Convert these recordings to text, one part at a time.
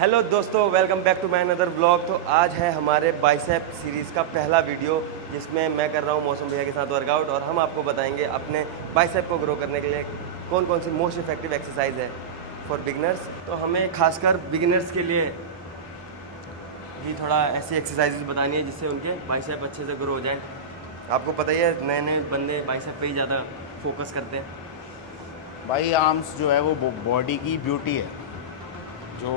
Hello दोस्तों, welcome back to my another blog. तो आज है हमारे बाइसेप सीरीज़ का पहला वीडियो जिसमें मैं कर रहा हूँ मौसम भैया के साथ वर्कआउट, और हम आपको बताएंगे अपने बाइसेप को ग्रो करने के लिए कौन कौन सी मोस्ट इफेक्टिव एक्सरसाइज है फॉर बिगिनर्स। तो हमें खासकर बिगिनर्स के लिए ही थोड़ा ऐसी एक्सरसाइजेज बतानी है जिससे उनके बाइसेप अच्छे से ग्रो हो जाए। आपको पता ही है, नए नए बंदे बाइसेप पे ही ज़्यादा फोकस करते हैं। भाई आर्म्स जो है वो बॉडी की ब्यूटी है जो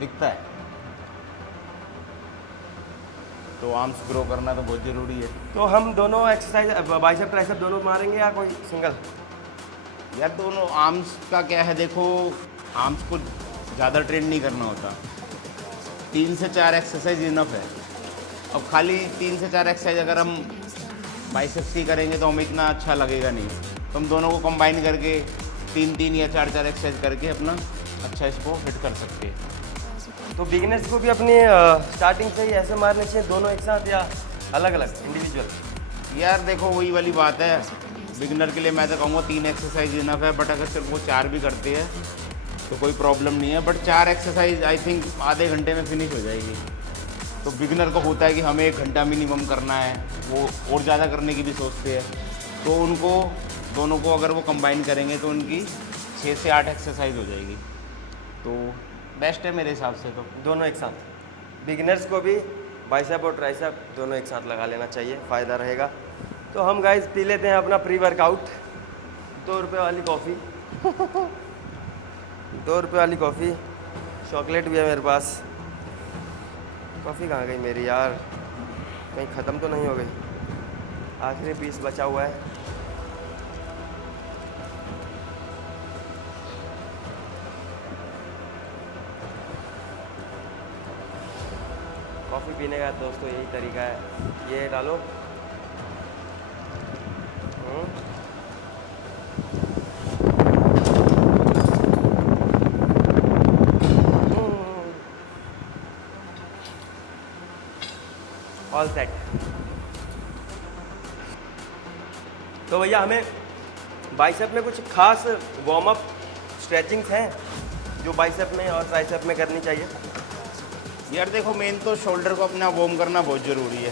दिखता है, तो आर्म्स ग्रो करना तो बहुत ज़रूरी है। तो हम दोनों एक्सरसाइज बाइसेप ट्राइसेप दोनों मारेंगे या कोई सिंगल? यार दोनों आर्म्स का क्या है, देखो आर्म्स को ज़्यादा ट्रेन नहीं करना होता, 3 से 4 एक्सरसाइज इनफ है। अब खाली 3 से 4 एक्सरसाइज अगर हम बाइसेप्स की करेंगे तो हमें इतना अच्छा लगेगा नहीं, तो हम दोनों को कंबाइन करके 3 या 4 एक्सरसाइज करके अपना अच्छा इसको हिट कर सकते हैं। तो बिगिनर्स को भी अपनी स्टार्टिंग से ही ऐसे मारने चाहिए दोनों एक साथ या अलग अलग इंडिविजुअल? यार देखो वही वाली बात है, बिगिनर के लिए मैं तो कहूँगा 3 एक्सरसाइज इनफ है, बट अगर सिर्फ वो 4 भी करते हैं तो कोई प्रॉब्लम नहीं है। बट 4 एक्सरसाइज आई थिंक आधे घंटे में फिनिश हो जाएगी। तो बिगिनर को होता है कि हमें 1 घंटा मिनिमम करना है, वो और ज़्यादा करने की भी सोचते हैं, तो उनको दोनों को अगर वो कंबाइन करेंगे तो उनकी 6 से 8 एक्सरसाइज हो जाएगी, तो बेस्ट है मेरे हिसाब से। तो दोनों एक साथ बिगिनर्स को भी बाइसेप और ट्राइसेप दोनों एक साथ लगा लेना चाहिए, फ़ायदा रहेगा। तो हम गाइस पी लेते हैं अपना प्री वर्कआउट। 2 रुपये वाली कॉफ़ी 2 रुपये वाली कॉफ़ी, चॉकलेट भी है मेरे पास। कॉफ़ी कहाँ गई मेरी यार, कहीं ख़त्म तो नहीं हो गई? आखिरी पीस बचा हुआ है। कॉफ़ी पीने का दोस्तों यही तरीका है, ये डालो। All set. तो भैया हमें बाइसेप में कुछ खास वार्म अप स्ट्रेचिंग्स हैं जो बाइसेप में और ट्राइसेप में करनी चाहिए? यार देखो मेन तो शोल्डर को अपना वार्म करना बहुत ज़रूरी है,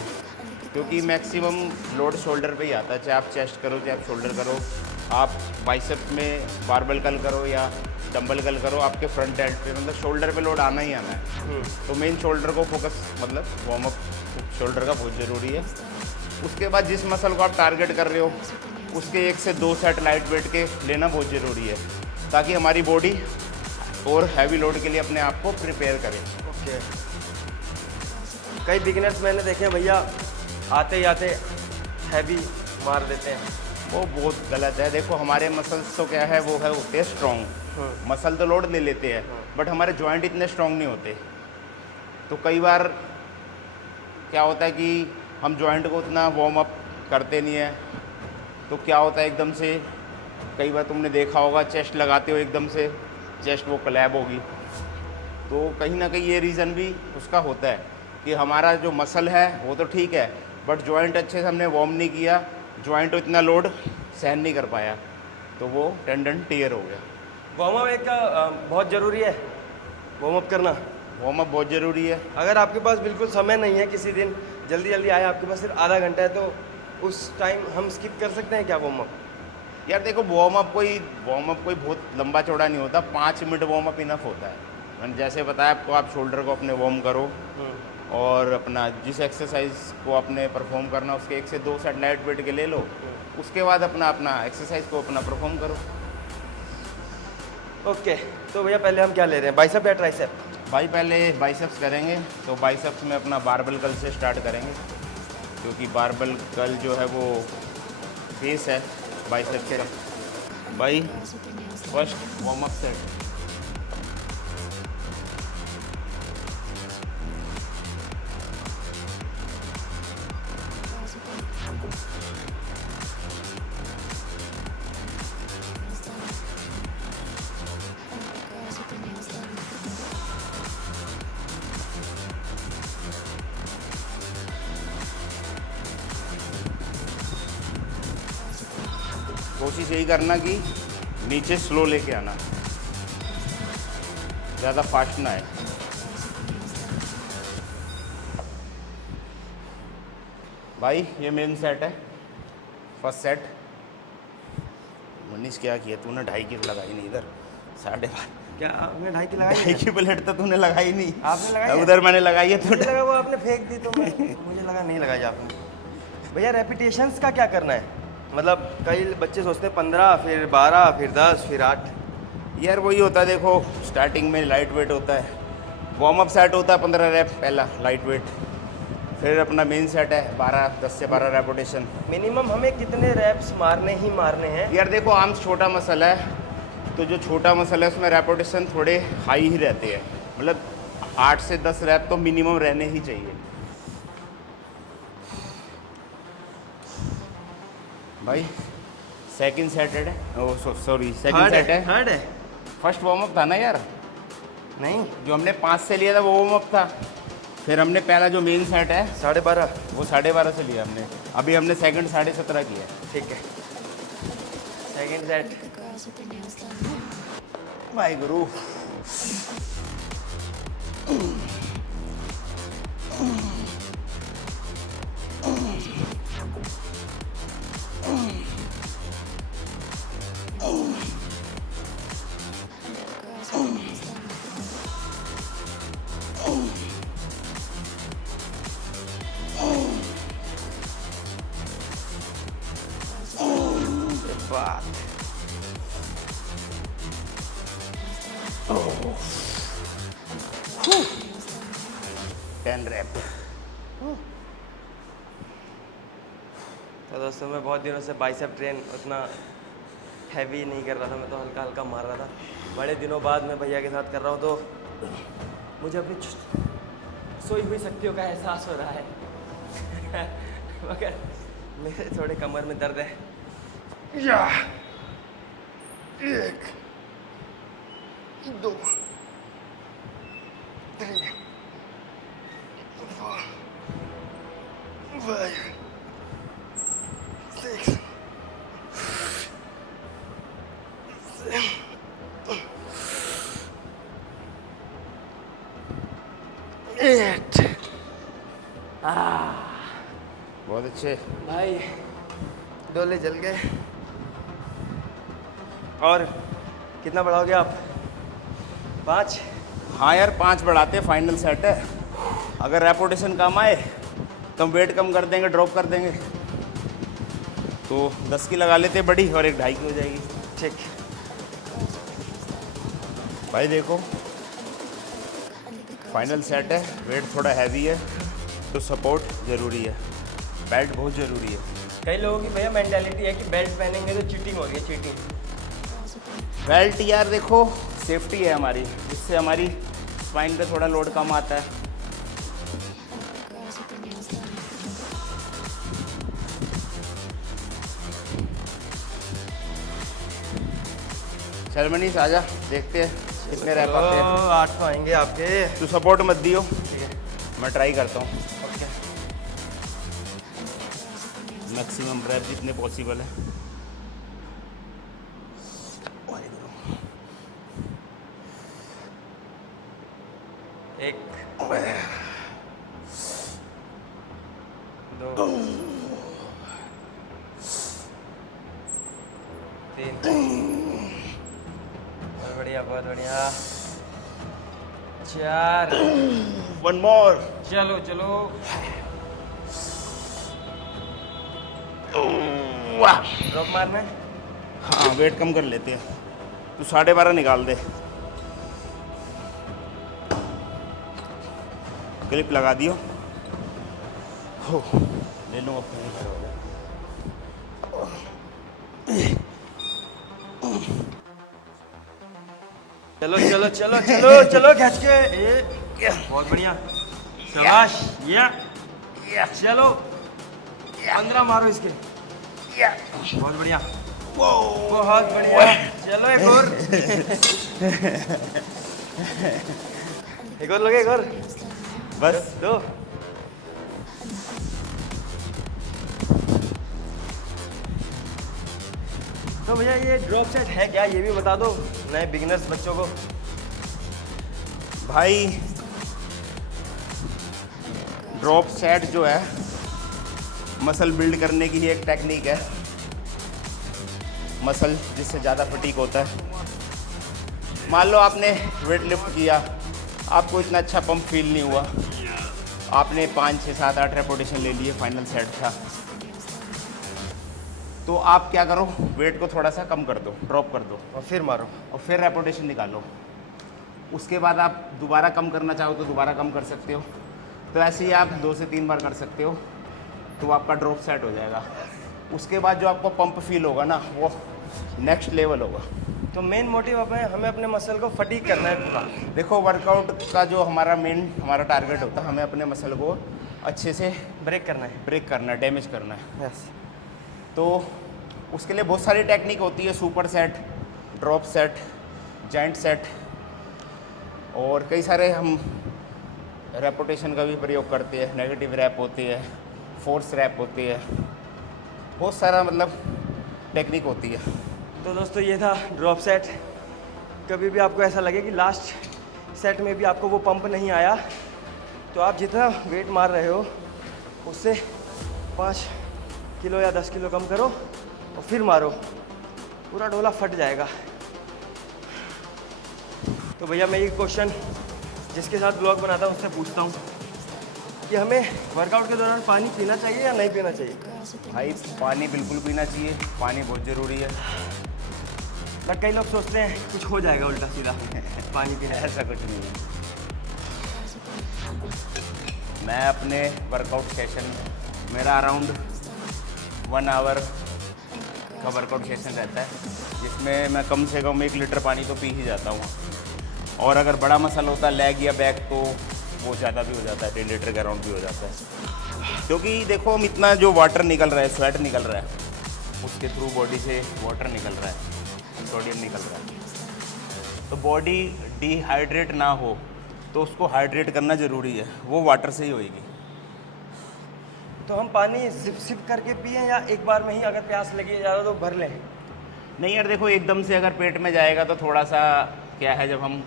क्योंकि मैक्सिमम लोड शोल्डर पे ही आता है। चाहे आप चेस्ट करो चाहे आप शोल्डर करो, आप बाइसेप में बारबल कर्ल करो या डंबल कर्ल करो, आपके फ्रंट एंड पे मतलब शोल्डर पे लोड आना ही आना है। तो मेन शोल्डर को फोकस मतलब वार्म अप शोल्डर का बहुत ज़रूरी है। उसके बाद जिस मसल को आप टारगेट कर रहे हो उसके 1 से 2 सेट लाइट वेट के लेना बहुत ज़रूरी है, ताकि हमारी बॉडी और हैवी लोड के लिए अपने आप को प्रिपेयर करें। ओके। कई बिगिनर्स मैंने देखे हैं भैया, आते ही आते हैवी मार देते हैं, वो बहुत गलत है। देखो हमारे मसल्स तो क्या है, वो है होते हैं स्ट्रॉन्ग, मसल तो लोड ले लेते हैं, बट हमारे जॉइंट इतने स्ट्रॉन्ग नहीं होते। तो कई बार क्या होता है कि हम जॉइंट को उतना वार्म अप करते नहीं है, तो क्या होता है एकदम से, कई बार तुमने देखा होगा चेस्ट लगाते हो एकदम से चेस्ट वो कोलैब होगी, तो कहीं ना कहीं ये रीज़न भी उसका होता है कि हमारा जो मसल है वो तो ठीक है, बट जॉइंट अच्छे से हमने वार्म नहीं किया, जॉइंट तो इतना लोड सहन नहीं कर पाया, तो वो टेंडन टियर हो गया। वार्म अप एक बहुत ज़रूरी है, वार्म अप करना। वार्म अप बहुत ज़रूरी है। अगर आपके पास बिल्कुल समय नहीं है, किसी दिन जल्दी जल्दी आए, आपके पास सिर्फ आधा घंटा है, तो उस टाइम हम स्किप कर सकते हैं क्या वार्म अप? यार देखो वार्म अप कोई बहुत लंबा चौड़ा नहीं होता, 5 मिनट वार्म अप इनफ होता है। मैंने जैसे बताया आपको, आप शोल्डर को अपने वार्म करो और अपना जिस एक्सरसाइज को आपने परफॉर्म करना उसके 1 से 2 सेट लाइट वेट के ले लो, उसके बाद अपना एक्सरसाइज को अपना परफॉर्म करो। ओके। तो भैया पहले हम क्या ले रहे हैं, बाइसेप या ट्राइसेप? भाई पहले बाइसेप्स करेंगे, तो बाइसेप्स में अपना बारबल कर्ल से स्टार्ट करेंगे, क्योंकि बारबल कर्ल जो है वो बेस है बाइसेप्स का। भाई फर्स्ट वार्म अप सेट। कोशिश यही करना कि नीचे स्लो लेके आना। ज़्यादा फास्ट ना है। भाई ये मेन सेट है, फर्स्ट सेट। मनीष क्या किया तूने, 2.5 की लगाई नहीं इधर, 12.5। क्या आपने 2.5 की लगाई है 2.5 की प्लेट तो तूने लगाई नहीं। आपने लगाई है? उधर मैंने लगाई है मुझे तो लगा वो आपने फेंक दी तो मुझे लगा नहीं लगाई आपने। भैया रेपिटेशंस का क्या करना है? मतलब कई बच्चे सोचते हैं 15, फिर 12, फिर 10, फिर 8। यार वही होता है, देखो स्टार्टिंग में लाइट वेट होता है, वार्म अप सेट होता है 15 रैप पहला लाइट वेट, फिर अपना मेन सेट है 10 से 12 रेपिटेशन। मिनिमम हमें कितने रैप्स मारने हैं? यार देखो आर्म्स छोटा मसल है, तो जो छोटा मसल है उसमें रेपिटेशन थोड़े हाई ही रहते हैं, मतलब 8 से 10 रैप तो मिनिमम रहने ही चाहिए। भाई सेकंड सेट है, सॉरी सेकंड सेट है। हार्ड है? फर्स्ट वार्म अप था ना यार, नहीं, जो हमने 5 से लिया था वो वार्म अप था, फिर हमने पहला जो मेन सेट है 12.5। वो 12.5 से लिया हमने, अभी हमने सेकंड 17.5 किया। ठीक है, सेकंड सेट। भाई गुरु बात 10 रैप। तो दोस्तों मैं बहुत दिनों से बाइसेप ट्रेन उतना हैवी नहीं कर रहा था, मैं तो हल्का हल्का मार रहा था। बड़े दिनों बाद मैं भैया के साथ कर रहा हूँ तो मुझे अपनी सोई हुई शक्तियों का एहसास हो रहा है मगर मेरे थोड़े कमर में दर्द है। या 1 2 3 4 5 6 7 8। बहुत अच्छे भाई डोले जल गए। और कितना बढ़ाओगे आप? 5? हाँ यार 5 बढ़ाते, फाइनल सेट है। अगर रेपुटेशन कम आए तो हम वेट कम कर देंगे, ड्रॉप कर देंगे, तो 10 की लगा लेते बड़ी और एक 2.5 की हो जाएगी। ठीक। भाई देखो फाइनल सेट है, वेट थोड़ा हैवी है तो सपोर्ट ज़रूरी है, बेल्ट बहुत ज़रूरी है। कई लोगों की भैया मेंटालिटी है कि बेल्ट पहनेंगे तो चीटिंग हो रही है, चीटिंग। बेल्ट यार देखो सेफ्टी है हमारी, जिससे हमारी स्पाइन पे थोड़ा लोड कम आता है। चल मनीष आजा, देखते हैं कितने रैप आते हैं। 8 तो आएंगे आपके। तू सपोर्ट मत दियो, ठीक है, मैं ट्राई करता हूँ ओके। मैक्सिमम रैप जितने पॉसिबल है। एक 2 3 बहुत बढ़िया, बहुत बढ़िया। 4। One more. चलो चलो। ड्रॉप मारना है? हाँ वेट कम कर लेते हैं, तू 12.5 निकाल दे। क्लिप लगा दियो, हो ले लूँ अपने। चलो चलो चलो चलो चलो खींच के। बहुत बढ़िया, शाबाश। या चलो 15 मारो इसके। बहुत बढ़िया, बहुत बढ़िया। चलो एक और। एक और लोगे, एक और। बस 2। तो भैया ये ड्रॉप सेट है क्या, ये भी बता दो नए बिगिनर्स बच्चों को। भाई ड्रॉप सेट जो है मसल बिल्ड करने की ही एक टेक्निक है। मसल जिससे ज़्यादा फटीक होता है। मान लो आपने वेट लिफ्ट किया, आपको इतना अच्छा पंप फील नहीं हुआ, आपने 5, 6, 7, 8 रेपिटेशन ले लिए, फाइनल सेट था, तो आप क्या करो, वेट को थोड़ा सा कम कर दो, ड्रॉप कर दो और फिर मारो और फिर रेपिटेशन निकालो। उसके बाद आप दोबारा कम करना चाहो तो दोबारा कम कर सकते हो। तो ऐसे ही आप 2 से 3 बार कर सकते हो, तो आपका ड्रॉप सेट हो जाएगा। उसके बाद जो आपको पंप फील होगा ना, वो नेक्स्ट लेवल होगा। तो मेन मोटिव हमें अपने मसल को फटीक करना है पूरा। देखो वर्कआउट का जो हमारा टारगेट होता है, हमें अपने मसल को अच्छे से ब्रेक करना है, डैमेज करना है। यस। तो उसके लिए बहुत सारी टेक्निक होती है, super set, drop set, joint set, और कई सारे हम रेपिटेशन का भी प्रयोग करते हैं। नेगेटिव रैप होती है, फोर्स रैप होती है, बहुत सारा मतलब टेक्निक होती है। तो दोस्तों ये था ड्रॉप सेट। कभी भी आपको ऐसा लगे कि लास्ट सेट में भी आपको वो पंप नहीं आया, तो आप जितना वेट मार रहे हो उससे 5 किलो या 10 किलो कम करो और फिर मारो, पूरा डोला फट जाएगा। तो भैया मैं ये क्वेश्चन जिसके साथ ब्लॉग बनाता हूँ उससे पूछता हूँ कि हमें वर्कआउट के दौरान पानी पीना चाहिए या नहीं पीना चाहिए? भाई पानी बिल्कुल पीना चाहिए, पानी बहुत ज़रूरी है। बट कई लोग सोचते हैं कुछ हो जाएगा उल्टा सीधा पानी पीने से। ऐसा कुछ नहीं है। मैं अपने वर्कआउट सेशन, मेरा अराउंड 1 आवर का वर्कआउट सेशन रहता है, जिसमें मैं कम से कम 1 लीटर पानी तो पी ही जाता हूँ। और अगर बड़ा मसल होता है लेग या बैक, तो वो ज़्यादा भी हो जाता है, 1.5 लीटर के अराउंड भी हो जाता है। क्योंकि देखो हम इतना जो वाटर निकल रहा है, स्वेट निकल रहा है, उसके थ्रू बॉडी से वाटर निकल रहा है, सोडियम निकल रहा है। तो बॉडी डिहाइड्रेट ना हो तो उसको हाइड्रेट करना ज़रूरी है, वो वाटर से ही होएगी। तो हम पानी सिप सिप करके पिए या एक बार में ही अगर प्यास लगी ज़्यादा तो भर लें? नहीं यार देखो, एकदम से अगर पेट में जाएगा तो थोड़ा सा क्या है, जब हम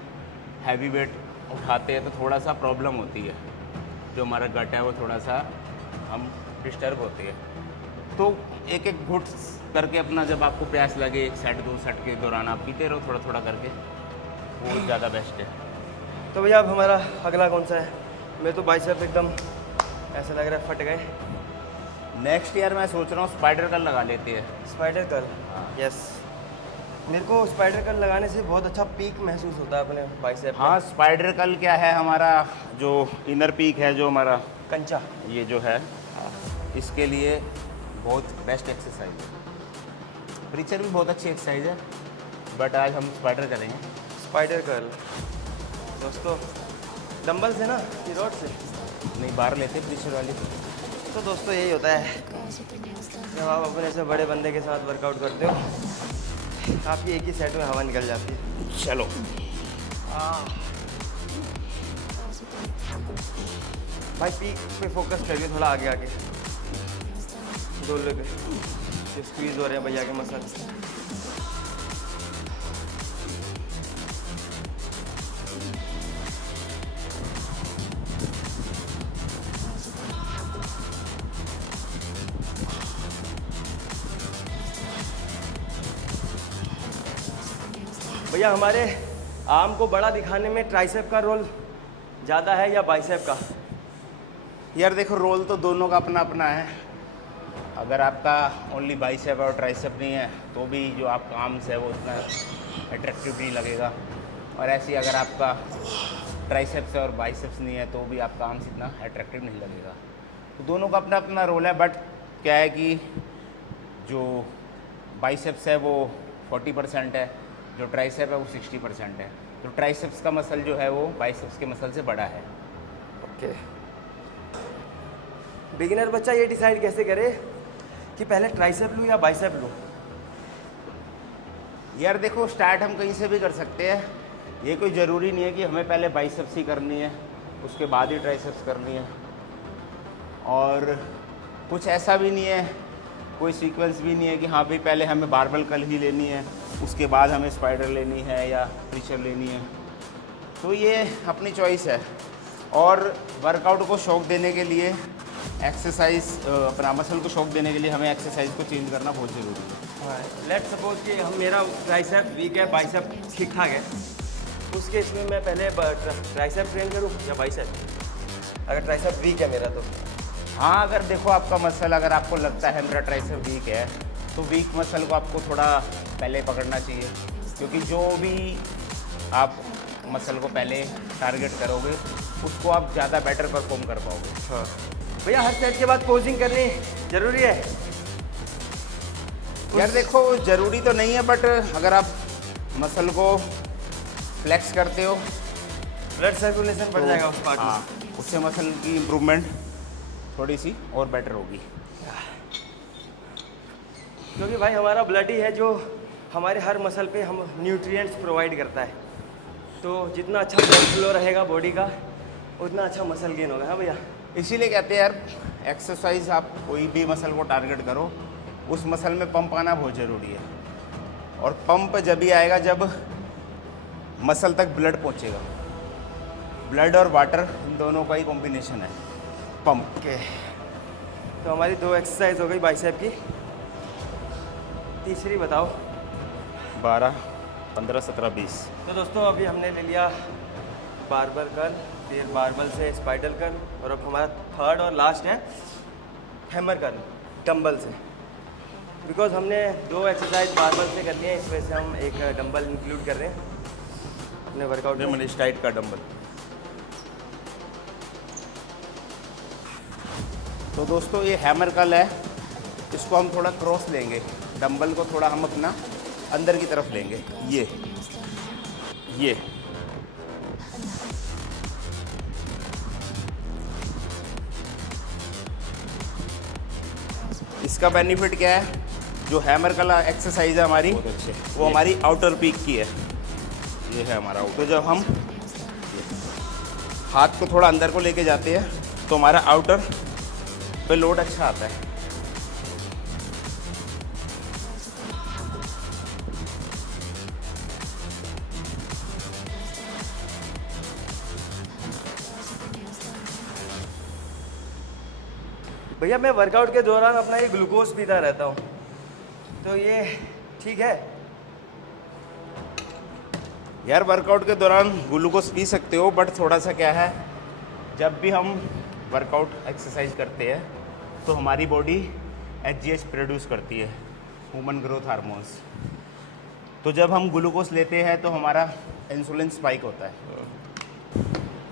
हैवी वेट उठाते हैं तो थोड़ा सा प्रॉब्लम होती है, जो हमारा गट है वो थोड़ा सा हम डिस्टर्ब होती है। तो एक एक घुट करके अपना, जब आपको प्यास लगे 1 सेट 2 सेट के दौरान आप पीते रहो थोड़ा थोड़ा करके, वो ज़्यादा बेस्ट है। तो भैया अब हमारा अगला कौन सा है? मैं तो बाइसेप एकदम ऐसा लग रहा है फट गए। नेक्स्ट ईयर मैं सोच रहा हूँ स्पाइडर कर्ल लगा लेते हैं। Spider curl, yes. मेरे को स्पाइडर कर्ल लगाने से बहुत अच्छा पीक महसूस होता है अपने बाइसेप में। हाँ, स्पाइडर कर्ल क्या है, हमारा जो इनर पीक है, जो हमारा कंचा, ये जो है, इसके लिए बहुत बेस्ट एक्सरसाइज है। प्रीचर भी बहुत अच्छी एक्सरसाइज है, बट आज हम स्पाइडर करेंगे। स्पाइडर कर्ल दोस्तों डंबल से ना कि रॉड से? नहीं, बाहर लेते प्रीचर वाली। तो दोस्तों यही होता है जब आप अपने से बड़े बंदे के साथ वर्कआउट करते हो, आपकी एक ही सेट में हवा निकल जाती है। चलो भाई पीक पे फोकस करिए, थोड़ा आगे आगे डोले पे जो स्क्वीज हो रहे हैं भैया के मसल। भैया हमारे आर्म को बड़ा दिखाने में ट्राइसेप का रोल ज़्यादा है या बाइसेप का? यार देखो, रोल तो दोनों का अपना अपना है। अगर आपका ओनली बाइसेप और ट्राइसेप नहीं है तो भी जो आपका आर्म्स है वो उतना अट्रैक्टिव नहीं लगेगा, और ऐसे ही अगर आपका ट्राइसेप्स और बाइसेप्स नहीं है तो भी आपका आर्म्स इतना अट्रैक्टिव नहीं लगेगा। तो दोनों का अपना अपना रोल है। बट क्या है कि जो बाइसेप्स है वो 40% है, जो ट्राइसेप है वो 60% है। तो ट्राइसेप्स का मसल जो है वो बाइसेप्स के मसल से बड़ा है। ओके। बिगिनर बच्चा ये डिसाइड कैसे करे कि पहले ट्राइसेप लूँ या बाइसेप लूँ? यार देखो, स्टार्ट हम कहीं से भी कर सकते हैं। ये कोई ज़रूरी नहीं है कि हमें पहले बाइसेप्स ही करनी है उसके बाद ही ट्राइसेप्स करनी है, और कुछ ऐसा भी नहीं है, कोई सीक्वेंस भी नहीं है कि हाँ भाई पहले हमें बारबल कर्ल ही लेनी है उसके बाद हमें स्पाइडर लेनी है या प्रीचर लेनी है। तो ये अपनी चॉइस है। और वर्कआउट को शौक देने के लिए एक्सरसाइज, अपना मसल को शौक देने के लिए हमें एक्सरसाइज को चेंज करना बहुत ज़रूरी है। हाँ, लेट्स सपोज कि मेरा ट्राइसेप वीक है, बाइसेप ठीक ठाक है, उस केस में मैं पहले ट्राइसेप ट्रेन करूँ या बाइसेप? अगर ट्राइसेप वीक है मेरा तो हाँ, अगर देखो आपका मसल, अगर आपको लगता है मेरा ट्राइसेप वीक है, तो वीक मसल को आपको थोड़ा पहले पकड़ना चाहिए, क्योंकि जो भी आप मसल को पहले टारगेट करोगे उसको आप ज़्यादा बेटर परफॉर्म कर पाओगे। हाँ भैया, हर सेट के बाद पोजिंग करनी ज़रूरी है? यार देखो, ज़रूरी तो नहीं है, बट अगर आप मसल को फ्लेक्स करते हो, ब्लड सर्कुलेशन बढ़ जाएगा उस पार्ट हाँ, में, उससे मसल की इम्प्रूवमेंट थोड़ी सी और बेटर होगी। क्योंकि भाई हमारा ब्लड ही है जो हमारे हर मसल पे हम न्यूट्रिएंट्स प्रोवाइड करता है। तो जितना अच्छा ब्लड फ्लो रहेगा बॉडी का, उतना अच्छा मसल गेन होगा। हाँ भैया, इसीलिए कहते हैं यार, एक्सरसाइज आप कोई भी मसल को टारगेट करो, उस मसल में पंप आना बहुत ज़रूरी है। और पंप जब भी आएगा जब मसल तक ब्लड पहुंचेगा। ब्लड और वाटर, इन दोनों का ही कॉम्बिनेशन है पंप। ओके, तो हमारी 2 एक्सरसाइज हो गई बाइसेप की। तीसरी बताओ। 12, 15, 17, 20। तो दोस्तों, अभी हमने ले लिया बारबल कर्ल, फिर बारबल से स्पाइडल कर्ल, और अब हमारा थर्ड और लास्ट है हैमर कर्ल डंबल से। बिकॉज हमने 2 एक्सरसाइज बारबल से कर लिए हैं, इस वजह से हम एक डंबल इंक्लूड कर रहे हैं अपने वर्कआउट में। मनीष टाइट का डंबल। तो दोस्तों, ये हैमर कर्ल है, इसको हम थोड़ा क्रॉस लेंगे, डंबल को थोड़ा हम अपना अंदर की तरफ लेंगे। ये इसका बेनिफिट क्या है? जो हैमर कर्ल एक्सरसाइज है हमारी, वो हमारी आउटर पीक की है। ये है हमारा आउटर। तो जब हम हाथ को थोड़ा अंदर को लेके जाते हैं तो हमारा आउटर पे लोड अच्छा आता है। भैया, मैं वर्कआउट के दौरान अपना ये ग्लूकोज पीता रहता हूँ, तो ये ठीक है? यार, वर्कआउट के दौरान ग्लूकोज पी सकते हो, बट थोड़ा सा क्या है, जब भी हम वर्कआउट एक्सरसाइज करते हैं तो हमारी बॉडी HGH प्रोड्यूस करती है, ह्यूमन ग्रोथ हार्मोन्स। तो जब हम ग्लूकोज लेते हैं तो हमारा इंसुलिन स्पाइक होता है,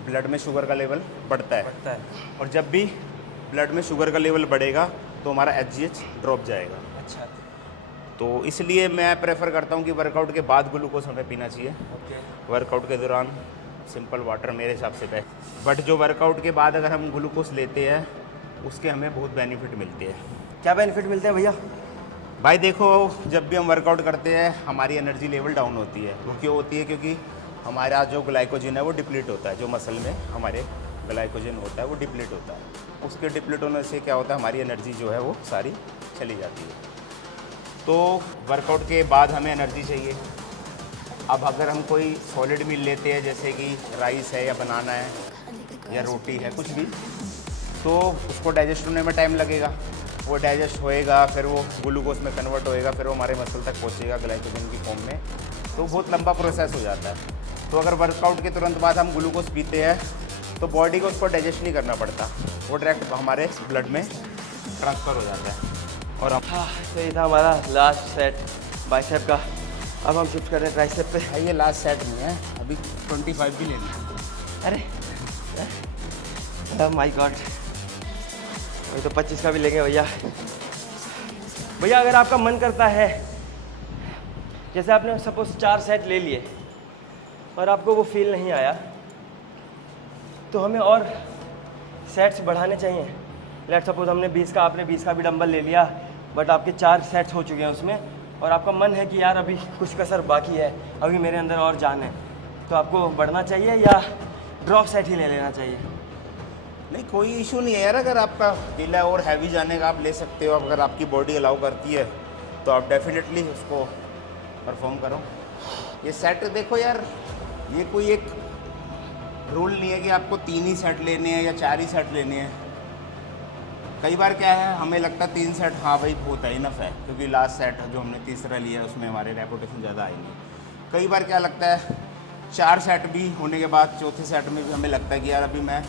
ब्लड में शुगर का लेवल बढ़ता है। और जब भी ब्लड में शुगर का लेवल बढ़ेगा तो हमारा HGH ड्रॉप जाएगा। अच्छा, तो इसलिए मैं प्रेफर करता हूँ कि वर्कआउट के बाद ग्लूकोज हमें पीना चाहिए। ओके। वर्कआउट के दौरान सिंपल वाटर मेरे हिसाब से बेस्ट। बट जो वर्कआउट के बाद अगर हम ग्लूकोज लेते हैं, उसके हमें बहुत बेनिफिट मिलते हैं। क्या बेनिफिट मिलते हैं भैया? भाई देखो, जब भी हम वर्कआउट करते हैं हमारी एनर्जी लेवल डाउन होती है। वो क्यों होती है? क्योंकि हमारा जो ग्लाइकोजन है वो डिप्लीट होता है। जो मसल में हमारे ग्लाइकोजन होता है वो डिप्लीट होता है। उसके डिप्लीट होने से क्या होता है, हमारी एनर्जी जो है वो सारी चली जाती है। तो वर्कआउट के बाद हमें एनर्जी चाहिए। अब अगर हम कोई सॉलिड मील लेते हैं, जैसे कि राइस है या बनाना है या रोटी है, कुछ भी, तो उसको डाइजेस्ट होने में टाइम लगेगा। वो डाइजेस्ट होएगा, फिर वो ग्लूकोज में कन्वर्ट होएगा, फिर वो हमारे मसल तक पहुंचेगा ग्लाइकोजन की फॉर्म में। तो बहुत लंबा प्रोसेस हो जाता है। तो अगर वर्कआउट के तुरंत बाद हम ग्लूकोज पीते हैं तो बॉडी को उसको डाइजेस्ट नहीं करना पड़ता, वो डायरेक्ट हमारे ब्लड में ट्रांसफ़र हो जाता है। और हम तो ये था हमारा लास्ट सेट बाइसेप का। अब हम शिफ्ट कर रहे हैं ट्राइसेप पे। ये लास्ट सेट नहीं है, अभी 25 भी लेना है। अरे माय गॉड, अभी तो 25 का भी लेंगे भैया। भैया, अगर आपका मन करता है, जैसे आपने सपोज 4 सेट ले लिए और आपको वो फील नहीं आया, तो हमें और सेट्स बढ़ाने चाहिए। लेट सपोज हमने 20 का, आपने 20 का भी डंबल ले लिया, बट आपके 4 सेट्स हो चुके हैं उसमें, और आपका मन है कि यार अभी कुछ कसर बाकी है, अभी मेरे अंदर और जान है, तो आपको बढ़ना चाहिए या ड्रॉप सेट ही ले लेना चाहिए? नहीं, कोई इशू नहीं है यार। अगर आपका दिल है और हैवी जाने का, आप ले सकते हो। अगर आपकी बॉडी अलाउ करती है तो आप डेफिनेटली उसको परफॉर्म करो। ये सेट देखो यार, ये कोई एक रूल नहीं है कि आपको 3 ही सेट लेने हैं या 4 ही सेट लेने हैं। कई बार क्या है, हमें लगता है 3 सेट हाँ भाई बहुत है, इनफ है, क्योंकि लास्ट सेट जो हमने तीसरा लिया है उसमें हमारे रेपुटेशन ज़्यादा आएंगे। कई बार क्या लगता है 4 सेट भी होने के बाद चौथे सेट में भी हमें लगता है कि यार अभी मैं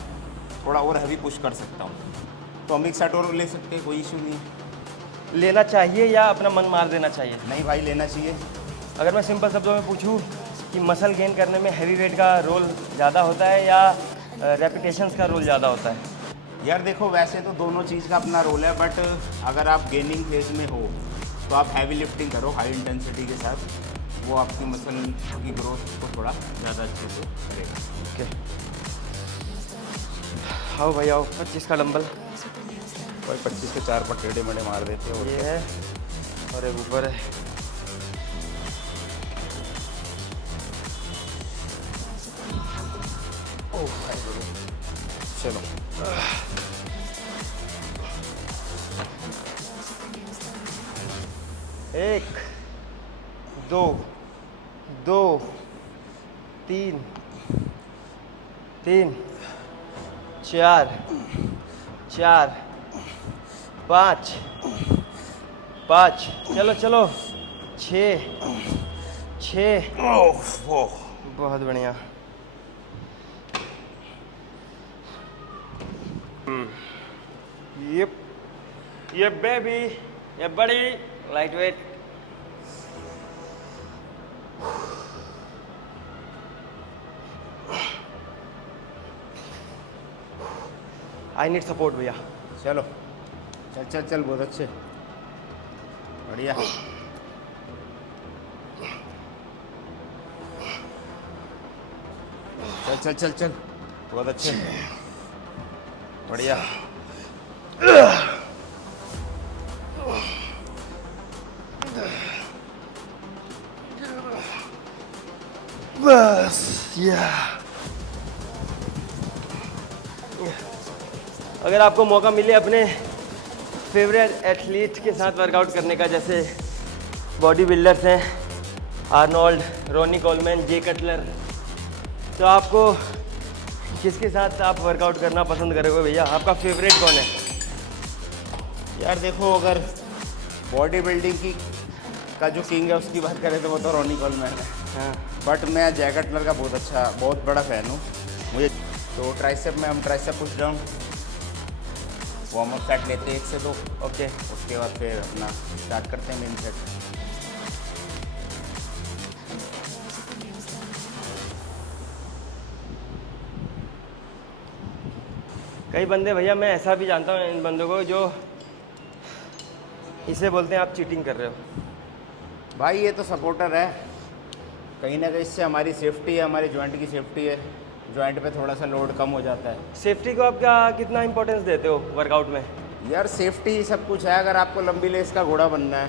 थोड़ा और हैवी पुश कर सकता हूँ, तो हम एक सेट और ले सकते हैं, कोई इशू नहीं है। लेना चाहिए या अपना मन मार देना चाहिए? नहीं भाई, लेना चाहिए। अगर मैं सिंपल शब्दों में पूछूं कि मसल गेन करने में हैवी वेट का रोल ज़्यादा होता है या रेपिटेशंस का रोल ज़्यादा होता है? यार देखो, वैसे तो दोनों चीज़ का अपना रोल है, बट अगर आप गेनिंग फेज में हो तो आप हैवी लिफ्टिंग करो हाई इंटेंसिटी के साथ, वो आपकी मसल की ग्रोथ को थोड़ा ज़्यादा अच्छे से करेगा। ओके, आओ भाई आओ। 25 का डंबल, कोई 25 के 4 पर टेढ़े मेढ़े मार देते हैं। ये है और एक ऊपर है। ओह चलो, एक, दो, दो, तीन, तीन, चार, चार, पाँच, पाँच, चलो चलो, छः, छः, बहुत बढ़िया। ये बेबी, ये बड़ी light weight. I need support भैया। चलो चल चल चल, बहुत अच्छे, बढ़िया। चल चल चल चल, बहुत अच्छे, बढ़िया। बस या। अगर आपको मौका मिले अपने फेवरेट एथलीट के साथ वर्कआउट करने का, जैसे बॉडी बिल्डर्स हैं आर्नोल्ड, रोनी कोलमैन, जे कटलर, तो आपको किसके साथ आप वर्कआउट करना पसंद करोगे भैया? आपका फेवरेट कौन है? यार देखो, अगर बॉडी बिल्डिंग की का जो किंग है उसकी बात करें तो वो तो रोनी कोलमैन है। हाँ, बट मैं जै कटलर का बहुत बड़ा फ़ैन हूँ। मुझे तो ट्राइसेप में हम tricep push down warm up set लेते हैं 1 से 2। ओके। उसके बाद फिर अपना स्टार्ट करते हैं मेन सेट। कई बंदे भैया, मैं ऐसा भी जानता हूँ इन बंदों को, जो इसे बोलते हैं आप चीटिंग कर रहे हो। भाई ये तो सपोर्टर है, कहीं ना कहीं इससे हमारी सेफ्टी है, हमारे जॉइंट की सेफ्टी है, जॉइंट पे थोड़ा सा लोड कम हो जाता है। सेफ्टी को आप क्या कितना इंपॉर्टेंस देते हो वर्कआउट में? यार सेफ्टी ही सब कुछ है। अगर आपको लंबी लेस का घोड़ा बनना है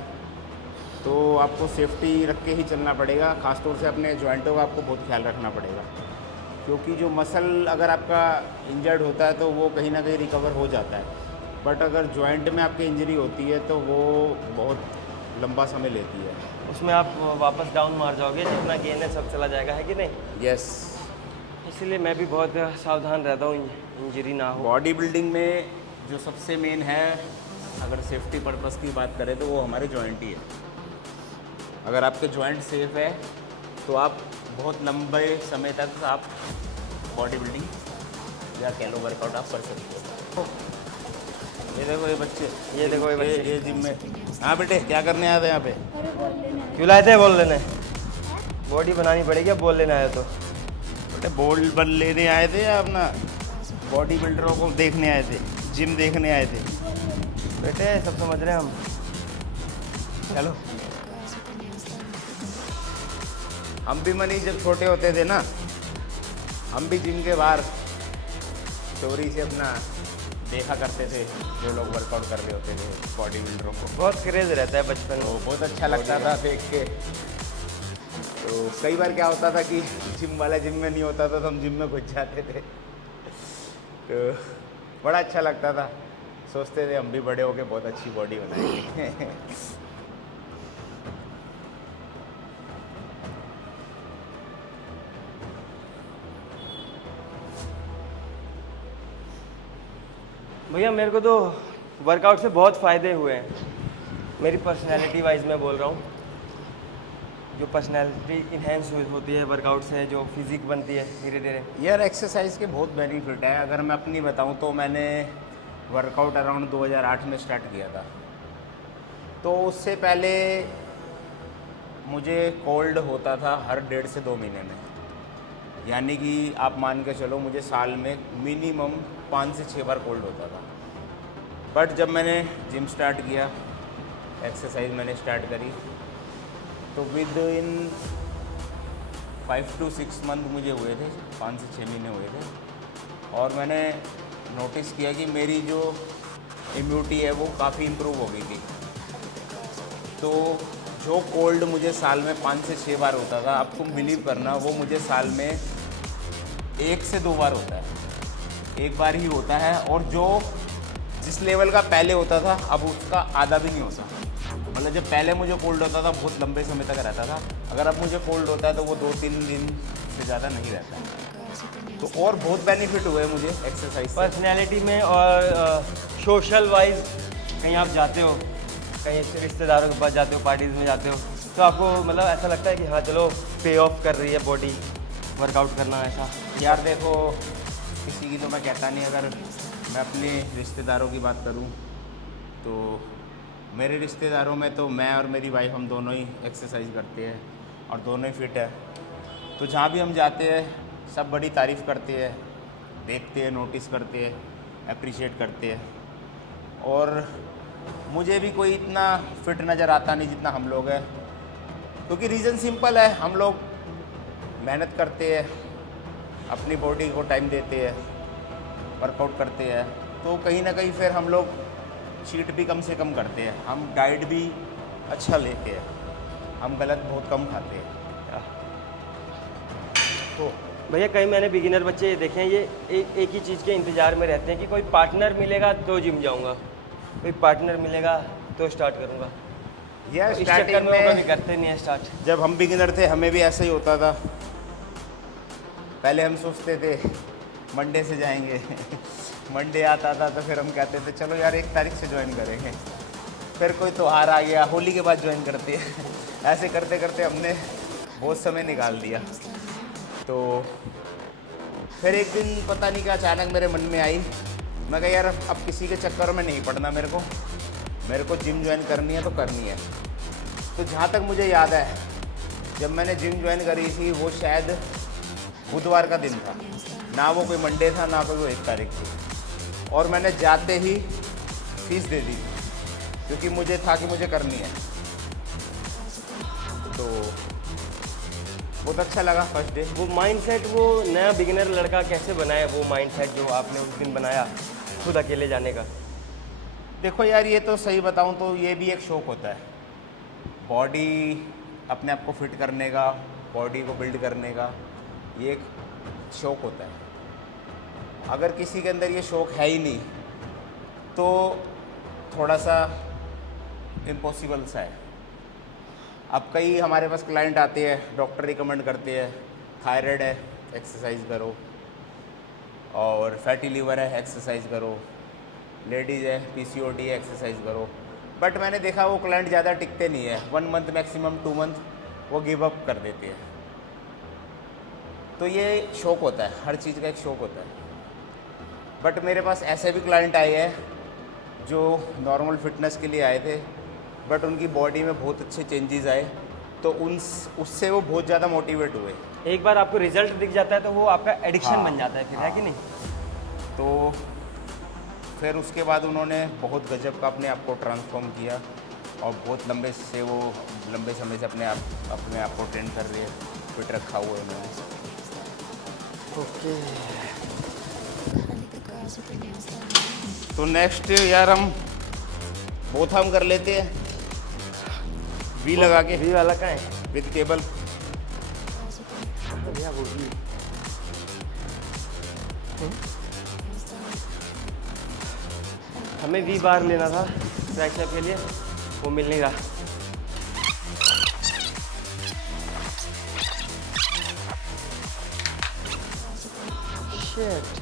तो आपको सेफ्टी रख के ही चलना पड़ेगा। खासतौर से अपने जॉइंटों का आपको बहुत ख्याल रखना पड़ेगा, क्योंकि जो मसल अगर आपका इंजर्ड होता है तो वो कहीं ना कहीं रिकवर हो जाता है, बट अगर जॉइंट में आपकी इंजरी होती है तो वो बहुत लंबा समय लेती है। उसमें आप वापस डाउन मार जाओगे, जितना गेन है सब चला जाएगा, है कि नहीं? यस, इसलिए मैं भी बहुत सावधान रहता हूँ, इंजरी ना हो। बॉडी बिल्डिंग में जो सबसे मेन है, अगर सेफ्टी पर्पस की बात करें तो वो हमारे जॉइंट ही है। अगर आपके जॉइंट सेफ है तो आप बहुत लंबे समय तक आप बॉडी बिल्डिंग या कह लो वर्कआउट आप कर सकते हो। ये देखो ये बच्चे, ये देखो ये बच्चे, ये जिम में। हाँ बेटे, क्या करने आए थे यहाँ पे? क्यों लाए थे? बोल लेने, बॉडी बनानी पड़ेगी। अब बोल लेने आए तो बेटे बॉल बल लेने आए थे या अपना बॉडी बिल्डरों को देखने आए थे, जिम देखने आए थे? बेटे सब समझ रहे हैं हम। चलो, हम भी मनी जब छोटे होते थे ना, हम भी जिम के बाहर चोरी से अपना देखा करते थे जो लोग वर्कआउट कर रहे होते थे बॉडी बिल्डरों को। बहुत क्रेज रहता है बचपन तो में। बहुत अच्छा लगता था देख के। तो कई बार क्या होता था कि जिम वाला जिम में नहीं होता था तो हम जिम में घुस जाते थे, तो बड़ा अच्छा लगता था। सोचते थे हम भी बड़े होके बहुत अच्छी बॉडी बनाएंगे। भैया मेरे को तो वर्कआउट से बहुत फ़ायदे हुए हैं। मेरी पर्सनैलिटी वाइज मैं बोल रहा हूँ, जो पर्सनैलिटी इन्हेंस होती है वर्कआउट से, जो फिज़िक बनती है धीरे धीरे। यार एक्सरसाइज के बहुत बेनिफिट है। अगर मैं अपनी बताऊं तो मैंने वर्कआउट अराउंड 2008 में स्टार्ट किया था। तो उससे पहले मुझे कोल्ड होता था हर 1.5 से 2 महीने में, यानी कि आप मान के चलो मुझे साल में मिनिमम 5 से 6 बार कोल्ड होता था। बट जब मैंने जिम स्टार्ट किया, एक्सरसाइज मैंने स्टार्ट करी, तो विद इन 5 to 6 मंथ मुझे हुए थे, 5 से 6 महीने हुए थे। और मैंने नोटिस किया कि मेरी जो इम्यूनिटी है वो काफ़ी इम्प्रूव हो गई थी। तो जो कोल्ड मुझे साल में 5 से 6 बार होता था, अब तुम बिलीव करना वो मुझे साल में 1 से 2 बार होता है, एक बार ही होता है। और जो जिस लेवल का पहले होता था अब उसका आधा भी नहीं होता। मतलब जब पहले मुझे कोल्ड होता था बहुत लंबे समय तक रहता था, अगर अब मुझे कोल्ड होता है तो वो 2-3 दिन से ज़्यादा नहीं रहता है। तो और बहुत बेनिफिट हुए मुझे एक्सरसाइज से। पर्सनैलिटी में और सोशल वाइज कहीं आप जाते हो, कहीं रिश्तेदारों के पास जाते हो, पार्टीज़ में जाते हो, तो आपको मतलब ऐसा लगता है कि हाँ चलो पे ऑफ कर रही है बॉडी वर्कआउट करना ऐसा? यार देखो, किसी की तो मैं कहता नहीं। अगर मैं अपने रिश्तेदारों की बात करूं तो मेरे रिश्तेदारों में तो मैं और मेरी वाइफ हम दोनों ही एक्सरसाइज करते हैं और दोनों ही फिट है। तो जहाँ भी हम जाते हैं सब बड़ी तारीफ़ करते हैं, देखते हैं, नोटिस करते हैं, अप्रिशिएट करते हैं। और मुझे भी कोई इतना फिट नज़र आता नहीं जितना हम लोग हैं, क्योंकि रीज़न सिंपल है, हम लोग मेहनत करते हैं, अपनी बॉडी को टाइम देते हैं, वर्कआउट करते हैं। तो कहीं ना कहीं फिर हम लोग चीट भी कम से कम करते हैं, हम डाइट भी अच्छा लेते हैं, हम गलत बहुत कम खाते हैं। तो भैया कई मैंने बिगिनर बच्चे देखे हैं, ये एक ही चीज़ के इंतज़ार में रहते हैं कि कोई पार्टनर मिलेगा तो जिम जाऊंगा, कोई पार्टनर मिलेगा तो स्टार्ट करूंगा। यह इस चक्कर स्टार्टिंग में वो कभी में करते नहीं है स्टार्ट। जब हम बिगिनर थे हमें भी ऐसा ही होता था। पहले हम सोचते थे मंडे से जाएंगे मंडे आता था तो फिर हम कहते थे चलो यार 1 तारीख से ज्वाइन करेंगे, फिर कोई त्यौहार आ गया, होली के बाद ज्वाइन करते हैं ऐसे करते करते हमने बहुत समय निकाल दिया। तो फिर एक दिन पता नहीं क्या अचानक मेरे मन में आई, मैं कहा यार अब किसी के चक्कर में नहीं पड़ना, मेरे को जिम ज्वाइन करनी है तो करनी है। तो जहाँ तक मुझे याद है जब मैंने जिम ज्वाइन करी थी वो शायद बुधवार का दिन था, ना वो कोई मंडे था ना कोई वो 1 तारीख थी। और मैंने जाते ही फीस दे दी क्योंकि मुझे था कि मुझे करनी है। तो बहुत अच्छा लगा फर्स्ट डे। वो माइंडसेट, वो नया बिगिनर लड़का कैसे बनाया, वो माइंडसेट जो आपने उस दिन बनाया खुद अकेले जाने का? देखो यार, ये तो सही बताऊं तो ये भी एक शौक़ होता है, बॉडी अपने आप को फिट करने का, बॉडी को बिल्ड करने का, ये एक शौक़ होता है। अगर किसी के अंदर ये शौक़ है ही नहीं तो थोड़ा सा इम्पॉसिबल सा है। अब कई हमारे पास क्लाइंट आते हैं, डॉक्टर रिकमेंड करते हैं थायराइड है एक्सरसाइज करो, और फैटी लीवर है एक्सरसाइज करो, लेडीज़ है PCOD है एक्सरसाइज करो। बट मैंने देखा वो क्लाइंट ज़्यादा टिकते नहीं है, 1 मंथ मैक्सिमम 2 मंथ वो गिव अप कर देते हैं। तो ये शौक़ होता है, हर चीज़ का एक शौक़ होता है। बट मेरे पास ऐसे भी क्लाइंट आए हैं जो नॉर्मल फिटनेस के लिए आए थे, बट उनकी बॉडी में बहुत अच्छे चेंजेस आए, तो उससे वो बहुत ज़्यादा मोटिवेट हुए। एक बार आपको रिजल्ट दिख जाता है तो वो आपका एडिक्शन हाँ, बन जाता है फिर, है कि नहीं? तो फिर उसके बाद उन्होंने बहुत गजब का अपने आप को ट्रांसफॉर्म किया और बहुत लंबे समय से अपने आप को ट्रेन कर रहे हैं, फिट रखा हुआ है उन्होंने। ओके। तो नेक्स्ट यार हम बोथ हम कर लेते हैं, वी लगा के, वी वाला कहाँ है? With cable. भैया वो भी हमें वी बार लेना था ट्राइसेप के लिए, वो मिल नहीं रहा। Shit.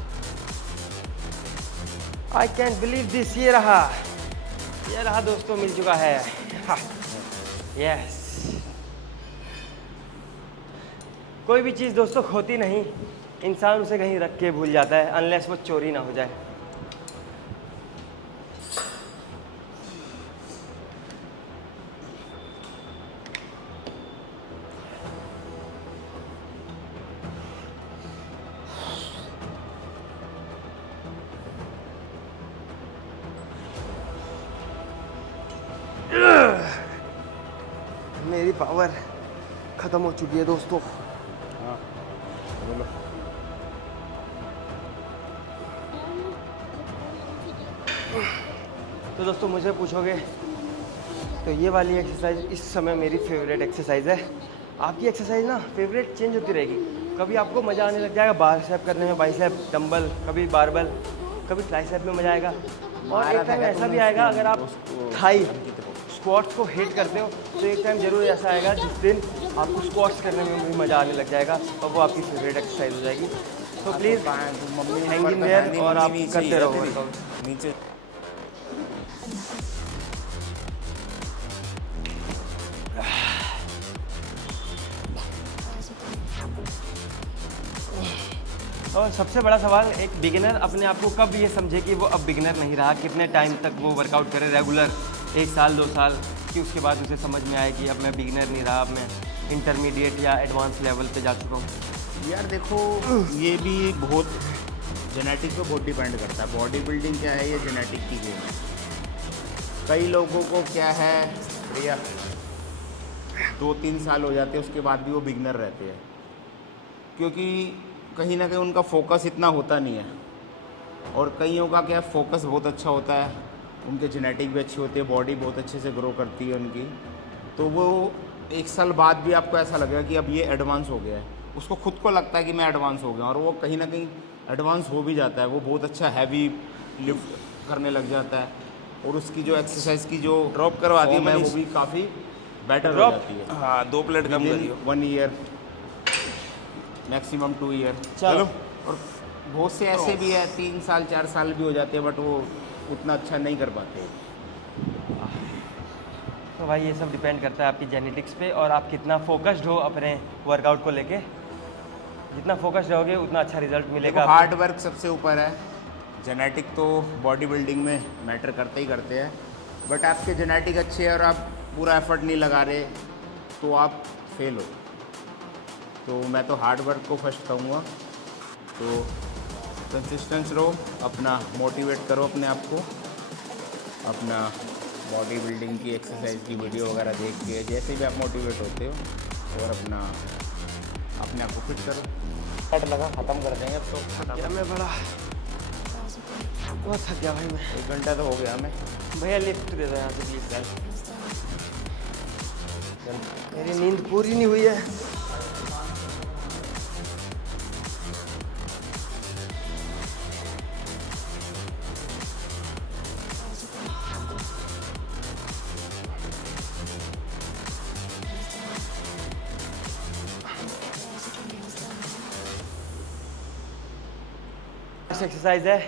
I can't believe this. ये रहा दोस्तों, मिल चुका है। यस। कोई भी चीज़ दोस्तों खोती नहीं, इंसान उसे कहीं रख के भूल जाता है, अनलेस वो चोरी ना हो जाए। मेरी पावर ख़त्म हो चुकी है दोस्तों। हाँ बोलो। तो दोस्तों मुझे पूछोगे तो ये वाली एक्सरसाइज इस समय मेरी फेवरेट एक्सरसाइज है। आपकी एक्सरसाइज ना फेवरेट चेंज होती रहेगी। कभी आपको मज़ा आने लग जाएगा बाइसेप करने में, बाइसेप डंबल, कभी बारबल, कभी ट्राइसेप में मज़ा आएगा, और एक टाइम ऐसा भी आएगा अगर आप थाई स्क्वाट्स को हेट करते हो तो एक टाइम जरूर ऐसा आएगा जिस दिन आपको स्क्वाट्स करने में भी मज़ा आने लग जाएगा और वो आपकी फेवरेट एक्सरसाइज हो जाएगी। तो प्लीज़ हैंग इन देयर और आप करते रहो वर्कआउट। नीचे और सबसे बड़ा सवाल, एक बिगिनर अपने आप को कब ये समझे कि वो अब बिगिनर नहीं रहा, कितने टाइम तक वो वर्कआउट करे रेगुलर, 1 साल 2 साल, कि उसके बाद उसे समझ में आए कि अब मैं बिगिनर नहीं रहा, अब मैं इंटरमीडिएट या एडवांस लेवल पे जा चुका हूँ। यार देखो, ये भी बहुत जेनेटिक पे बहुत डिपेंड करता है। बॉडी बिल्डिंग क्या है, ये जेनेटिक की गेम है। कई लोगों को क्या है भैया 2-3 साल हो जाते हैं उसके बाद भी वो बिगनर रहते हैं, क्योंकि कहीं ना कहीं उनका फोकस इतना होता नहीं है। और कईयों का क्या फोकस बहुत अच्छा होता है, उनके जेनेटिक भी अच्छी होती है, बॉडी बहुत अच्छे से ग्रो करती है उनकी, तो वो 1 साल बाद भी आपको ऐसा लगेगा कि अब ये एडवांस हो गया है। उसको खुद को लगता है कि मैं एडवांस हो गया, और वो कहीं ना कहीं एडवांस हो भी जाता है। वो बहुत अच्छा हैवी लिफ्ट करने लग जाता है, और उसकी जो एक्सरसाइज की जो ड्रॉप करवा दी फॉर्म है मैंने वो भी काफ़ी बेटर हो Drop? जाती है। हाँ 2 प्लेट कम करियो। 1 ईयर मैक्सिमम 2 ईयर। चलो। और बहुत से ऐसे भी है 3 साल 4 साल भी हो जाते हैं, बट वो उतना अच्छा नहीं कर पाते। तो भाई ये सब डिपेंड करता है आपकी जेनेटिक्स पे और आप कितना फोकस्ड हो अपने वर्कआउट को लेके। जितना फोकस्ड रहोगे उतना अच्छा रिजल्ट मिलेगा देखो, आपको। हार्ड वर्क सबसे ऊपर है। जेनेटिक तो बॉडी बिल्डिंग में मैटर करते ही करते हैं, बट आपके जेनेटिक अच्छे हैं और आप पूरा एफर्ट नहीं लगा रहे तो आप फेल हो। तो मैं तो हार्ड वर्क को फर्स्ट कहूँगा। तो कंसिस्टेंस रहो, अपना मोटिवेट करो अपने आप को, अपना बॉडी बिल्डिंग की एक्सरसाइज की वीडियो वगैरह देख के जैसे भी आप मोटिवेट होते हो, और अपने आप को फिट करो। कट लगा, ख़त्म कर देंगे अब तो। क्या मैं बड़ा बहुत थक गया भाई मैं। 1 घंटा तो हो गया हमें। भैया लिफ्ट दे दो यहाँ से प्लीज। मेरी नींद पूरी नहीं हुई है। एक्सरसाइज है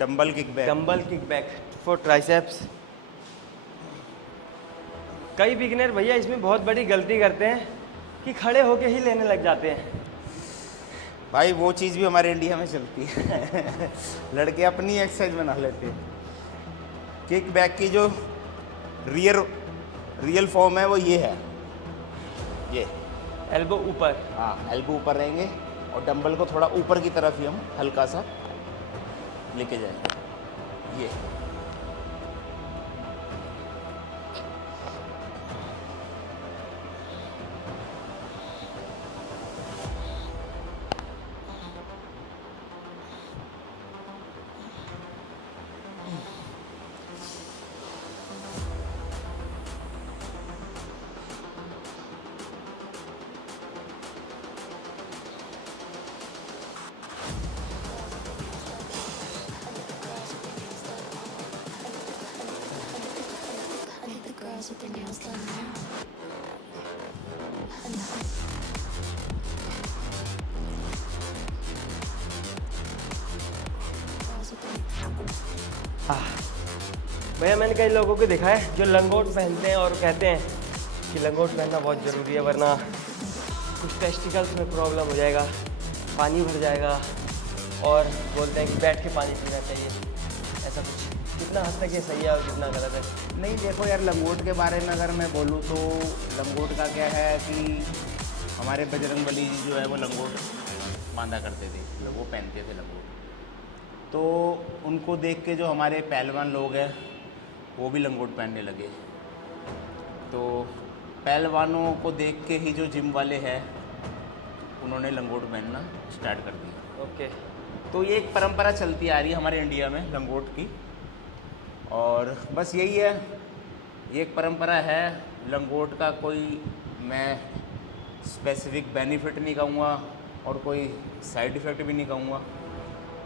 dumbbell kick back. Dumbbell kick back for triceps. कई बिगिनर भैया इसमें बहुत बड़ी गलती करते हैं कि खड़े होके ही लेने लग जाते हैं। भाई वो चीज़ भी हमारे इंडिया में चलती है। लड़के अपनी एक्सरसाइज बना लेते हैं। किक बैक की जो रियल फॉर्म है वो ये है, ये। एल्बो ऊपर। हाँ, एल्बो ऊपर रहेंगे और डंबल को थोड़ा ऊपर की तरफ ही हम हल्का सा लेके जाएंगे, ये। Girls with their nails done now. Girls with their भैया मैंने कई लोगों को देखा है जो लंगोट पहनते हैं और कहते हैं कि लंगोट पहनना बहुत ज़रूरी है, वरना कुछ टेस्टिकल्स में प्रॉब्लम हो जाएगा, पानी भर जाएगा, और बोलते हैं कि बैठ के पानी पीना चाहिए, ऐसा कुछ। कितना हद तक ये सही है और कितना गलत है? नहीं देखो यार, लंगोट के बारे में अगर मैं बोलूँ तो लंगोट का क्या है कि हमारे बजरंगबली जी जो है वो लंगोट बांधा करते थे, वो पहनते थे लंगोट। तो उनको देख के जो हमारे पहलवान लोग हैं वो भी लंगोट पहनने लगे। तो पहलवानों को देख के ही जो जिम वाले हैं उन्होंने लंगोट पहनना स्टार्ट कर दिया। ओके। तो ये एक परंपरा चलती आ रही है हमारे इंडिया में लंगोट की, और बस यही है, ये एक परंपरा है। लंगोट का कोई मैं स्पेसिफिक बेनिफिट नहीं कहूँगा और कोई साइड इफ़ेक्ट भी नहीं कहूँगा,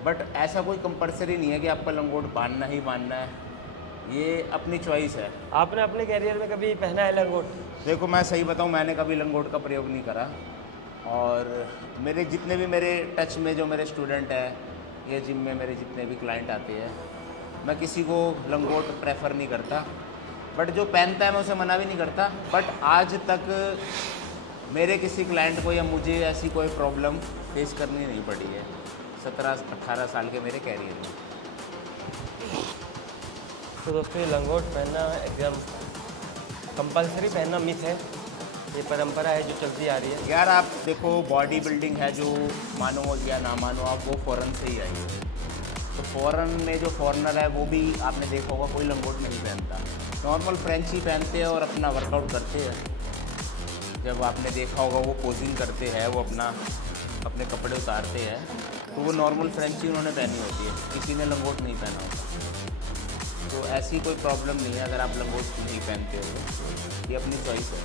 बट ऐसा कोई कंपलसरी नहीं है कि आपका लंगोट बांधना ही बांधना है, ये अपनी चॉइस है। आपने अपने कैरियर में कभी पहना है लंगोट? देखो मैं सही बताऊँ, मैंने कभी लंगोट का प्रयोग नहीं करा, और मेरे जितने भी मेरे टच में जो मेरे स्टूडेंट हैं या जिम में मेरे जितने भी क्लाइंट आते हैं, मैं किसी को लंगोट प्रेफर नहीं करता, बट जो पहनता है मैं उसे मना भी नहीं करता। बट आज तक मेरे किसी क्लाइंट को या मुझे ऐसी कोई प्रॉब्लम फेस करनी नहीं पड़ी है 17-18 साल के मेरे कैरियर में। तो दोस्तों ये लंगोट पहनना एकदम कंपलसरी पहनना मिथ है, ये परंपरा है जो चलती आ रही है। यार आप देखो, बॉडी बिल्डिंग है, जो मानो या ना मानो आप, वो फ़ॉरेन से ही आई है। तो फ़ॉरेन में जो फॉरेनर है वो भी आपने देखा होगा कोई लंगोट नहीं पहनता, नॉर्मल फ्रेंच ही पहनते हैं और अपना वर्कआउट करते हैं। जब आपने देखा होगा वो पोजिंग करते हैं, वो अपने कपड़े उतारते हैं, तो वो नॉर्मल फ्रेंच ही उन्होंने पहनी होती है, किसी ने लंगोट नहीं पहना होता। तो ऐसी कोई प्रॉब्लम नहीं है अगर आप लंगोट नहीं पहनते हो, ये अपनी चॉइस है।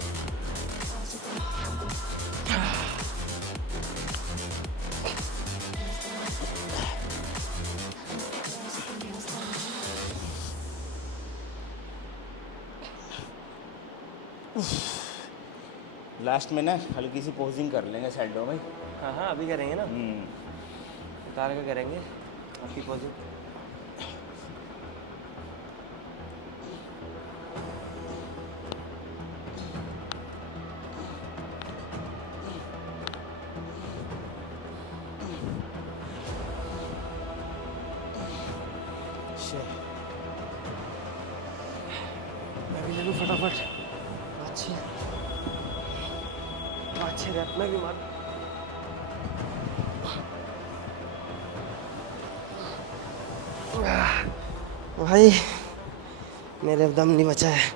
लास्ट में ना हल्की सी पोजिंग कर लेंगे साइडों में। हाँ हाँ अभी करेंगे ना, उतार के करेंगे आपकी पोजिंग। मैं भी ले लूँ फटाफट, अच्छे रैप में भी मार। भाई मेरे अब दम नहीं बचा है।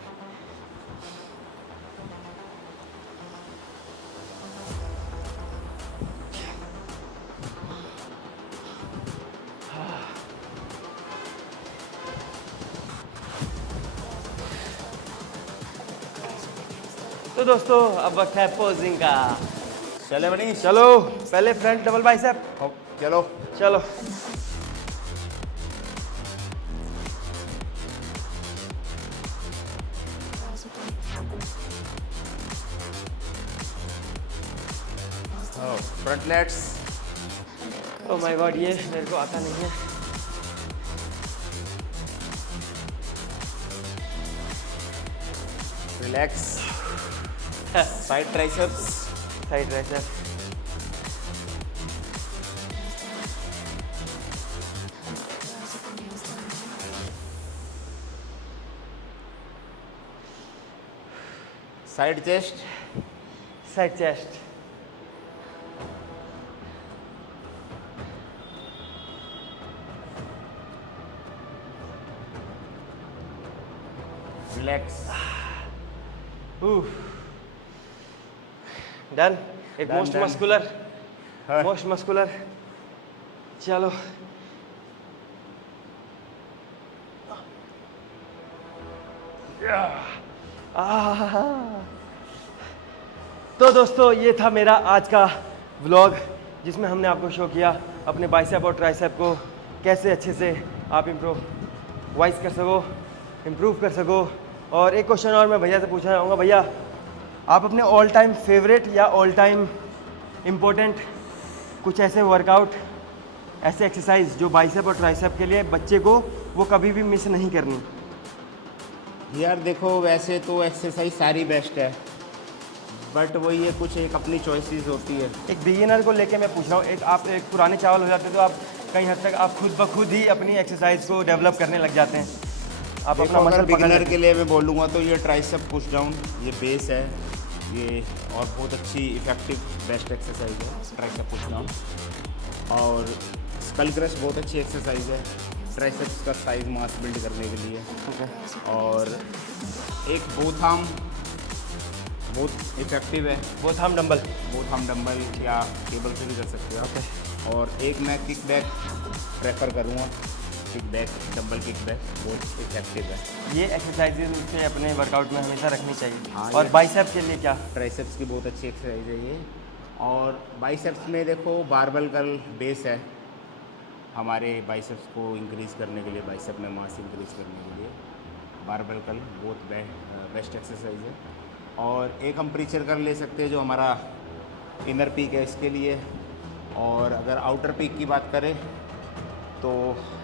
तो दोस्तों अब वक्त है पोजिंग का। चले बनी, चलो पहले फ्रंट डबल बाइसेप। चलो चलो front let's. Oh my God, ये मेरे को आता नहीं है। Relax. Side triceps. Side tricep. Side chest. Side chest. Relax. Done. एक Done, मोस्ट done. मस्कुलर, हाँ। Most muscular. चलो तो दोस्तों ये था मेरा आज का व्लॉग, जिसमें हमने आपको शो किया अपने बाइसेप और ट्राइसेप को कैसे अच्छे से आप इम्प्रोवाइज कर सको, इम्प्रूव कर सको। और एक क्वेश्चन और मैं भैया से पूछना चाहूँगा, भैया आप अपने ऑल टाइम फेवरेट या ऑल टाइम इम्पोर्टेंट कुछ ऐसे वर्कआउट, ऐसे एक्सरसाइज जो बाइसेप और ट्राइसेप के लिए बच्चे को वो कभी भी मिस नहीं करनी? यार देखो, वैसे तो एक्सरसाइज सारी बेस्ट है, बट वही है, कुछ एक अपनी चॉइसेस होती है। एक बिगिनर को लेके मैं पूछ रहा हूँ, एक पुराने चावल हो जाते तो आप कई हद तक आप खुद ब खुद ही अपनी एक्सरसाइज को डेवलप करने लग जाते हैं। आप देखो, अपना अगर मसल पकड़ बिगिनर लेते के लिए मैं बोलूँगा तो ये ट्राइसेप पुश डाउन, ये बेस है ये, और बहुत अच्छी इफेक्टिव बेस्ट एक्सरसाइज है ट्राइसेप पुश डाउन। और स्कल क्रश बहुत अच्छी एक्सरसाइज है ट्राइसेप्स का साइज मास बिल्ड करने के लिए। हैं। और एक बोथ आर्म बहुत इफेक्टिव है, वो था हम डंबल। बोथ आर्म डंबल या केबल से भी कर सकते हो आप। और एक मैं किक बैक प्रेफर करूँगा, kick back, dumbbell kick back बहुत इफेक्टिव है। ये एक्सरसाइजेज से अपने वर्कआउट में हमेशा रखनी चाहिए। हाँ, और ये- बाइसेप के लिए क्या? ट्राइसेप्स की बहुत अच्छी एक्सरसाइज है ये। और बाइसेप्स में देखो, बारबल कर्ल बेस है हमारे बाइसेप्स को इंक्रीज़ करने के लिए, बाइसेप में मास इंक्रीज़ करने के लिए बारबल कर्ल बहुत बेस्ट एक्सरसाइज है। और एक हम प्रीचर कर्ल ले सकते हैं जो हमारा इनर पीक है इसके लिए। और अगर आउटर पीक की बात करें तो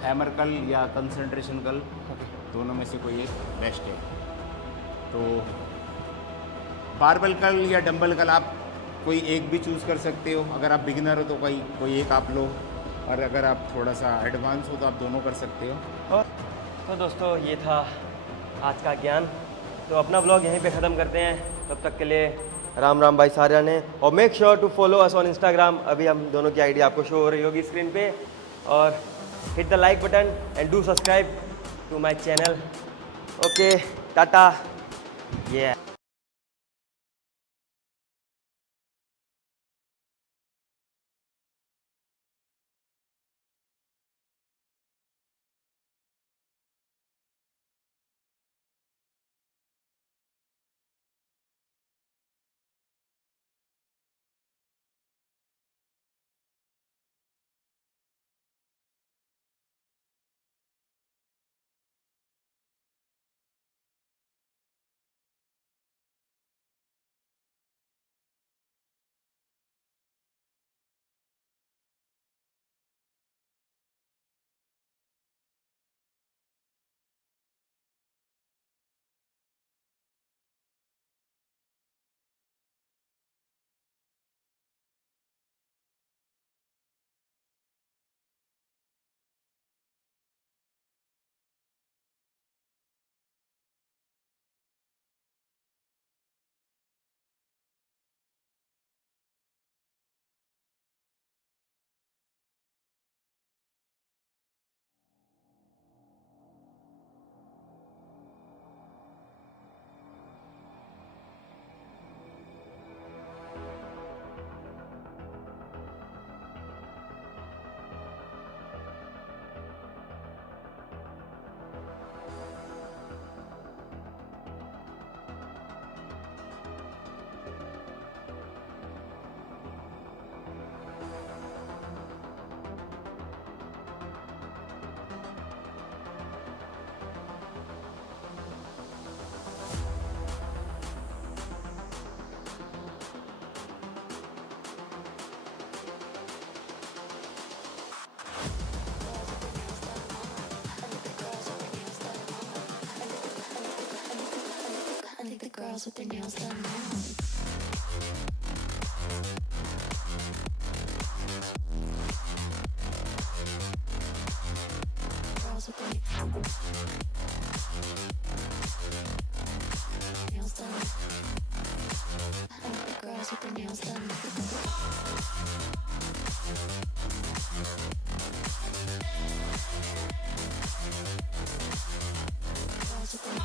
हैमर कर्ल या कंसंट्रेशन कर्ल, दोनों में से कोई एक बेस्ट है। तो बारबल कर्ल या डंबल कर्ल आप कोई एक भी चूज़ कर सकते हो। अगर आप बिगिनर हो तो कोई एक आप लो, और अगर आप थोड़ा सा एडवांस हो तो आप दोनों कर सकते हो। और तो दोस्तों, ये था आज का ज्ञान। तो अपना ब्लॉग यहीं पे ख़त्म करते हैं। तब तक के लिए राम राम भाई सारिया ने। और make sure to follow us on Instagram. अभी हम दोनों की आईडी आपको शो हो रही होगी स्क्रीन पे। और hit the like button and do subscribe to my channel. Okay, tata. ये I think the girls with their nails done now. Girls with their nails done. I think the girls with their nails done. Girls with their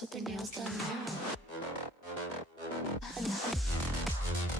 girls with their nails done now.